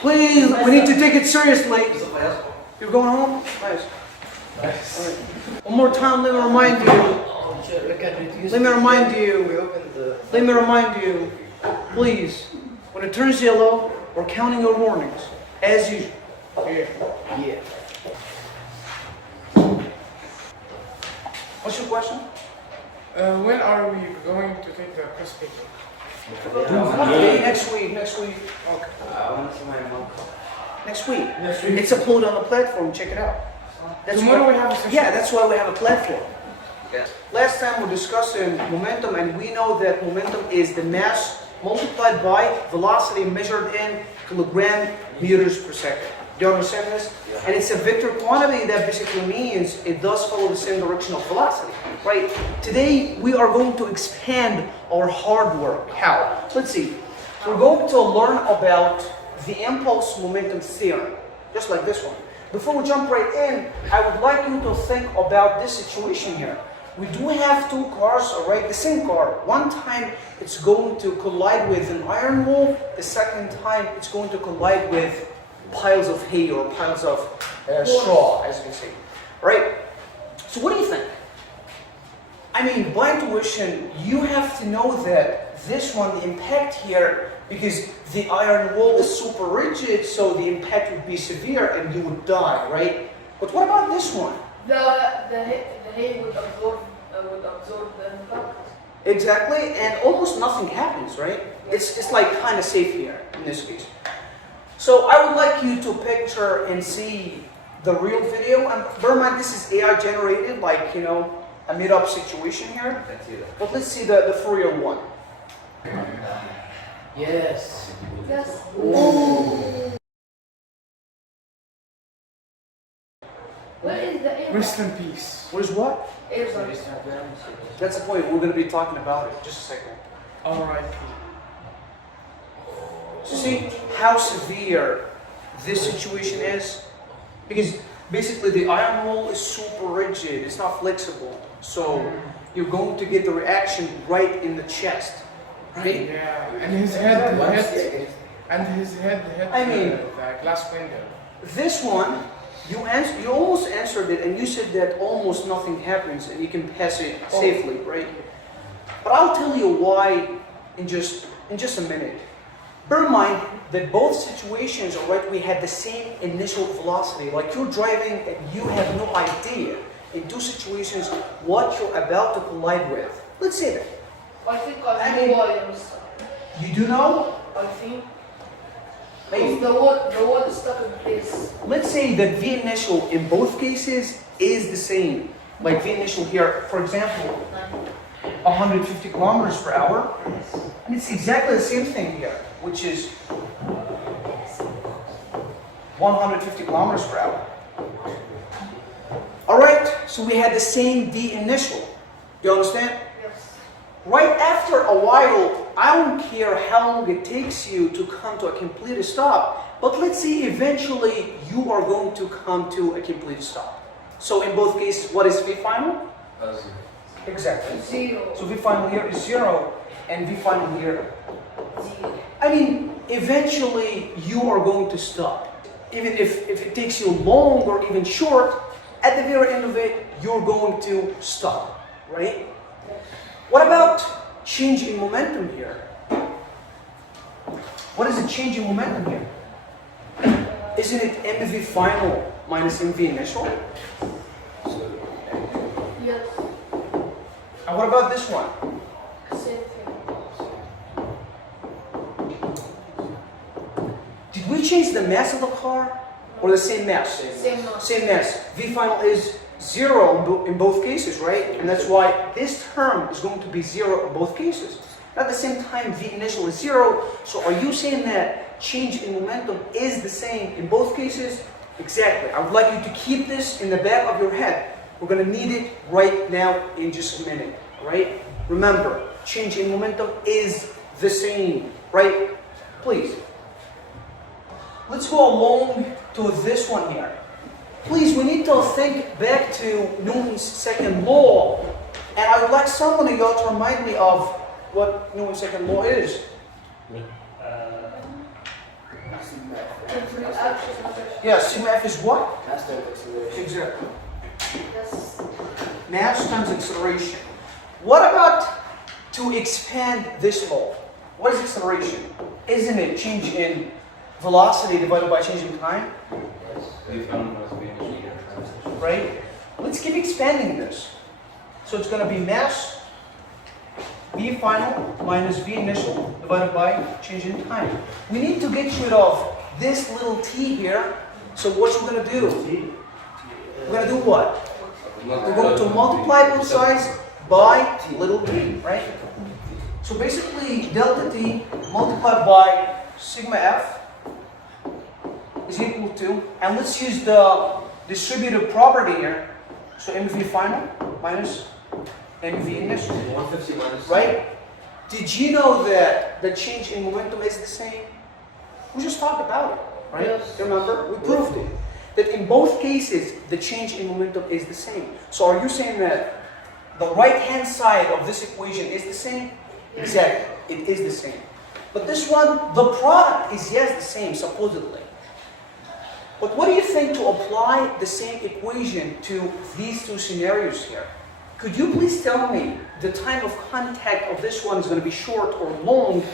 Please, we need to take it seriously. You're going home? Nice. Nice. All right. One more time, let me remind you. Let me remind you. Let me remind you. Please, when it turns yellow, we're counting our warnings, as usual. Yeah. What's your question? When are we going to take the press paper? Okay, next week. Okay. I want to see my mom. Next week. Next week. It's uploaded on the platform. Check it out. Tomorrow why- we have a session. Yeah, that's why we have a platform. Yes. Last time we're discussing momentum, and we know that momentum is the mass multiplied by velocity measured in kilogram meters per second. Do you understand this? Yeah. And it's a vector quantity that basically means it does follow the same direction of velocity, right? Today we are going to expand our hard work. How? Let's see. We're going to learn about the impulse momentum theorem, just like this one. Before we jump right in, I would like you to think about this situation here. We do have two cars, all right, the same car. One time it's going to collide with an iron wall. The second time it's going to collide with piles of hay or piles of straw, as you can see. All right? So what do you think? I mean, by intuition, you have to know that this one, the impact here, because the iron wall is super rigid, so the impact would be severe and you would die, right? But what about this one? The hay would absorb the impact. Exactly, and almost nothing happens, right? It's like kind of safe here in this case. So I would like you to picture and see the real video. And bear in mind, this is AI generated, like, you know, a made-up situation here. Let's see that. But let's see the for real one. Yes. Yes. What is the air? Rest in peace. What is what? Airbag. That's the point. We're going to be talking about it. Just a second. R.I.P. So see how severe this situation is? Because basically the iron wall is super rigid. It's not flexible. So you're going to get the reaction right in the chest. Right? Yeah, and his head hit I mean- the glass window. This one, you almost answered it, and you said that almost nothing happens and you can pass it safely, right? But I'll tell you why in just a minute. Bear in mind that both situations, all right, we had the same initial velocity. Like you're driving and you have no idea in two situations what you're about to collide with. Let's say that. I think I I mean- know why I'm stuck. You do know? I think Maybe. because the wall is stuck in place. Let's say that V initial in both cases is the same. Like V initial here, for example, 150 kilometers per hour. And it's exactly the same thing here, which is 150 kilometers per hour. All right, so we had the same V initial. Do you understand? Yes. Right after a while, I don't care how long it takes you to come to a complete stop, but let's say eventually you are going to come to a complete stop. So in both cases, what is V final? Exactly. Zero. So V final here is 0, and V final here. Zero. I mean, eventually you are going to stop. Even if it takes you long or even short, at the very end of it, you're going to stop, right? What about change in momentum here? What is the change in momentum here? Isn't it mv final minus mv initial? Yes. And what about this one? Same thing. Did we change the mass of the car or the same mass? Same mass. Same mass. V final is 0 in both cases, right? And that's why this term is going to be 0 in both cases. At the same time, V initial is 0. So are you saying that change in momentum is the same in both cases? Exactly. I would like you to keep this in the back of your head. We're going to need it right now in just a minute, right? Remember, change in momentum is the same, right? Please. Let's go along to this one here. Please, we need to think back to Newton's second law. And I would like someone of y'all to remind me of what Newton's second law is. Yeah, sigma F is what? Mass times acceleration. Exactly. Yes. Mass times acceleration. What about to expand this law? What is acceleration? Isn't it change in velocity divided by change in time? We found must be initial transition. Right? Let's keep expanding this. So it's going to be mass V final minus V initial divided by change in time. We need to get rid of this little t here. So what we're going to do? We're going to do what? We're going to multiply both sides by little t, right? So basically, delta t multiplied by sigma f is equal to, and let's use the distributive property here. So mv final minus mv initial, 150 minus. right? Did you know that the change in momentum is the same? We just talked about it, right? Yes. Remember? We proved it. That in both cases, the change in momentum is the same. So are you saying that the right-hand side of this equation is the same? Exactly. It is the same. But this one, the product is yes the same, supposedly. But what do you think to apply the same equation to these two scenarios here? Could you please tell me the time of contact of this one is going to be short or long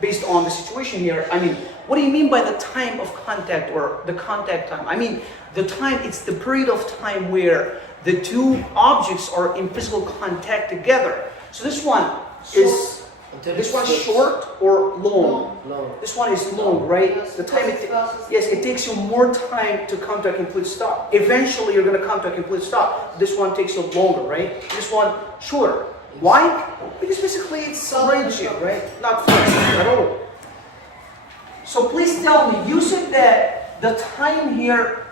based on the situation here? I mean, what do you mean by the time of contact or the contact time? I mean, the time, it's the period of time where the two objects are in physical contact together. So this one is, this one's short or long? No. This one is long, right? The time yes, it takes you more time to come to a complete stop. Eventually, you're going to come to a complete stop. This one takes you longer, right? This one shorter. Why? Because basically it's ranging, right? Not fixed at all. So please tell me, you said that the time here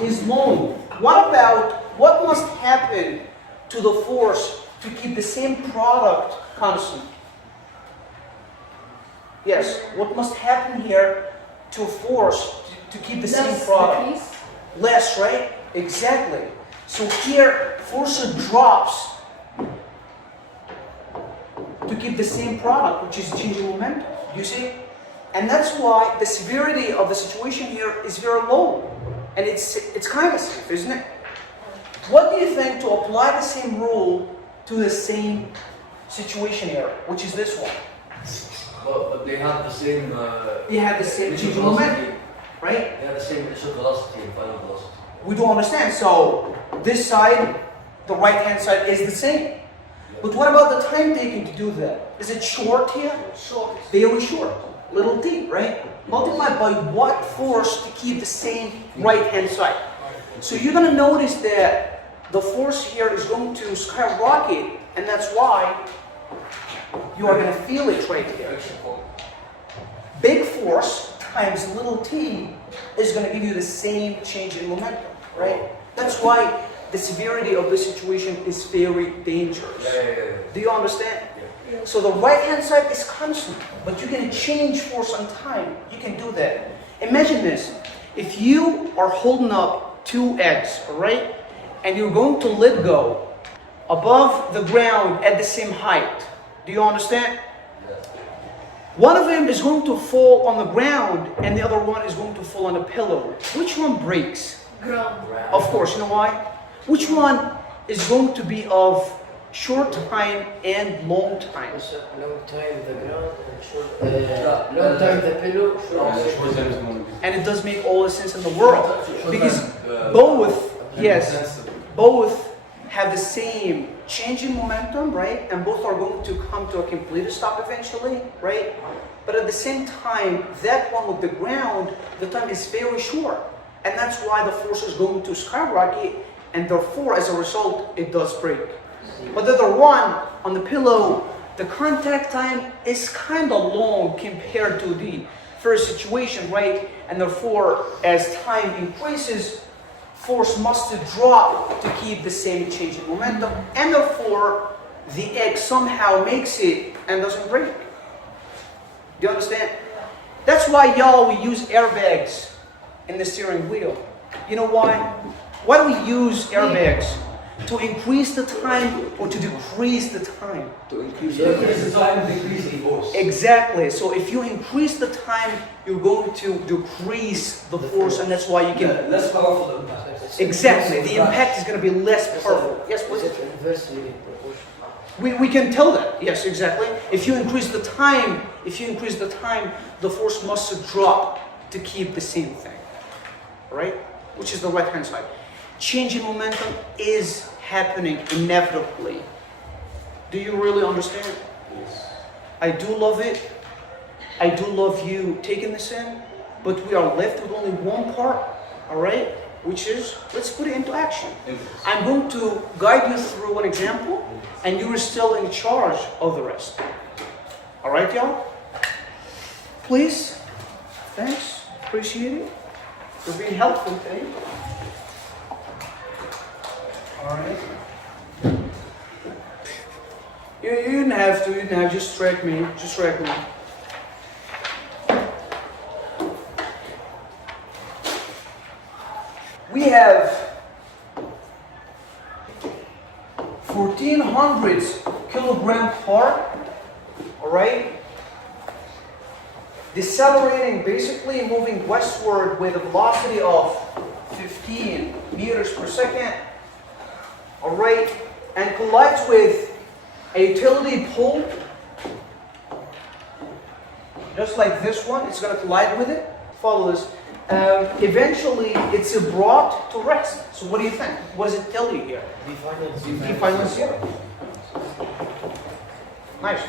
is long. What about, what must happen to the force to keep the same product constant? Yes, what must happen here to force to keep the same product? Decrease. Less, right? Exactly. So here, force drops to keep the same product, which is changing momentum. You see? And that's why the severity of the situation here is very low. And it's kind of safe, isn't it? What do you think to apply the same rule to the same situation here, which is this one? But they have the same. They have the same initial change in velocity. momentum, right? They have the same initial velocity and final velocity. We don't understand. So this side, the right-hand side is the same. But what about the time taken to do that? Is it short here? Short. Very short. Little t, right? Multiplied by what force to keep the same right-hand side? So you're going to notice that the force here is going to skyrocket, and that's why you are going to feel it right here. Big force times little t is going to give you the same change in momentum, right? That's why the severity of the situation is very dangerous. Yeah. Do you understand? So the right-hand side is constant, but you can change force on time. You can do that. Imagine this. If you are holding up two eggs, all right, and you're going to let go above the ground at the same height. Do you understand? One of them is going to fall on the ground and the other one is going to fall on a pillow. Which one breaks? Ground. Of course, you know why? Which one is going to be of short time and long time? Long time the ground and short. Long time the pillow. Short time is more. And it does make all the sense in the world. Because both, yes, both have the same change in momentum, right? And both are going to come to a complete stop eventually, right? But at the same time, that one with the ground, the time is very short. And that's why the force is going to skyrocket, and therefore, as a result, it does break. But the other one, on the pillow, the contact time is kind of long compared to the first situation, right? And therefore, as time increases, force must drop to keep the same change in momentum, and therefore, the egg somehow makes it and doesn't break. Do you understand? That's why, y'all, we use airbags in the steering wheel. You know why? Why do we use airbags? To increase the time or to decrease the time? To increase So increase the time, decrease the force. Exactly. So if you increase the time, you're going to decrease the force, and that's why you can. Less powerful impact. Exactly. The impact is going to be less powerful. Yes, Is please. it inversely proportional? We can tell that. Yes, exactly. If you increase the time, the force must drop to keep the same thing. Right? Which is the right hand side. Change in momentum is happening inevitably. Do you really understand? Yes. I do love it. I do love you taking this in, but we are left with only one part, all right? Which is, let's put it into action. I'm going to guide you through an example, and you are still in charge of the rest. All right, y'all? Please. Thanks. Appreciate it. For being helpful today. All right. You didn't have to. You didn't have. Just track me. Just track me. We have 1400 kilogram car. All right. Decelerating, basically moving westward with a velocity of 15 meters per second. All right, and collides with a utility pole, just like this one. It's going to collide with it. Follow this. Eventually, it's brought to rest. So, what do you think? What does it tell you here? V final zero. Nice.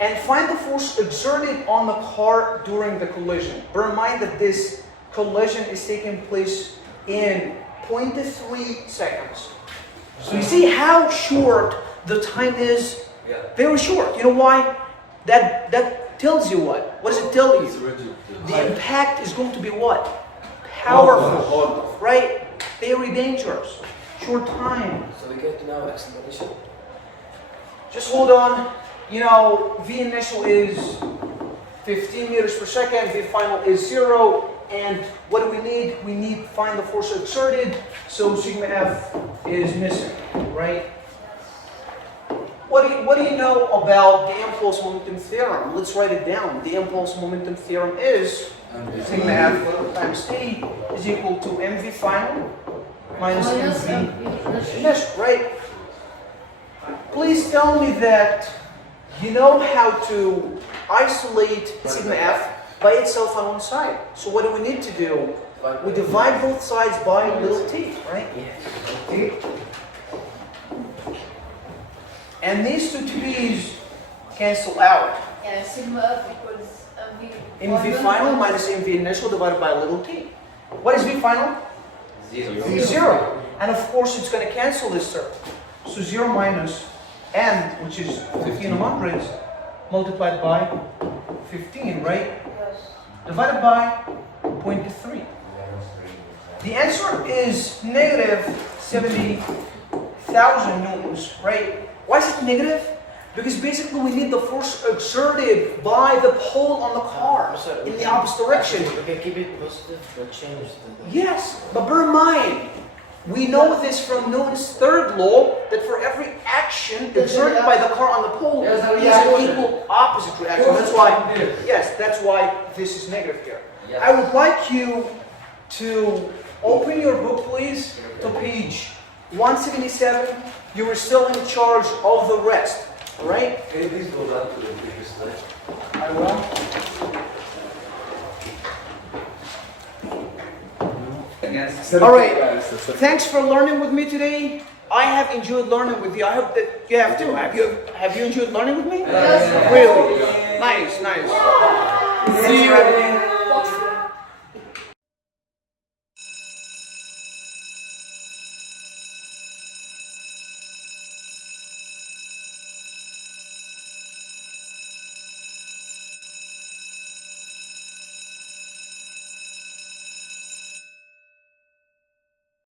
And find the force exerted on the car during the collision. Bear in mind that this collision is taking place in 0.3 seconds. So you see how short the time is? Yeah. Very short. You know why? That tells you what? What does it tell you? The impact is going to be what? Powerful. Right? Very dangerous. Short time. So we get now acceleration. Just hold on. You know, V initial is 15 meters per second, V final is 0. And what do we need? We need to find the force exerted, so sigma F is missing, right? What do you know about the impulse momentum theorem? Let's write it down. The impulse momentum theorem is sigma F times T is equal to mv final minus mv initial, right? Please tell me that you know how to isolate sigma F by itself on one side. So what do we need to do? We divide both sides by little t, right? Yes. T. And these two t's cancel out. Yeah, sigma F equals mv final minus mv initial divided by little t. What is v final? Zero. Zero. And of course it's going to cancel this term. So 0 minus n, which is 1500, multiplied by 15, right? Divided by 0.3. The answer is negative 70,000 newtons, right? Why is it negative? Because basically we need the force exerted by the pole on the car in the opposite direction. We can keep it positive, but change the... Yes, but bear in mind, we know this from Newton's third law that for every action exerted by the car on the pole is an equal opposite reaction. That's why, yes, that's why this is negative here. I would like you to open your book, please, to page 177. You are still in charge of the rest, all right? Can you please go back to the previous slide? I will. All right. Thanks for learning with me today. I have enjoyed learning with you. I hope that you have too. Have you enjoyed learning with me? Yes. Really? Nice, nice. See you.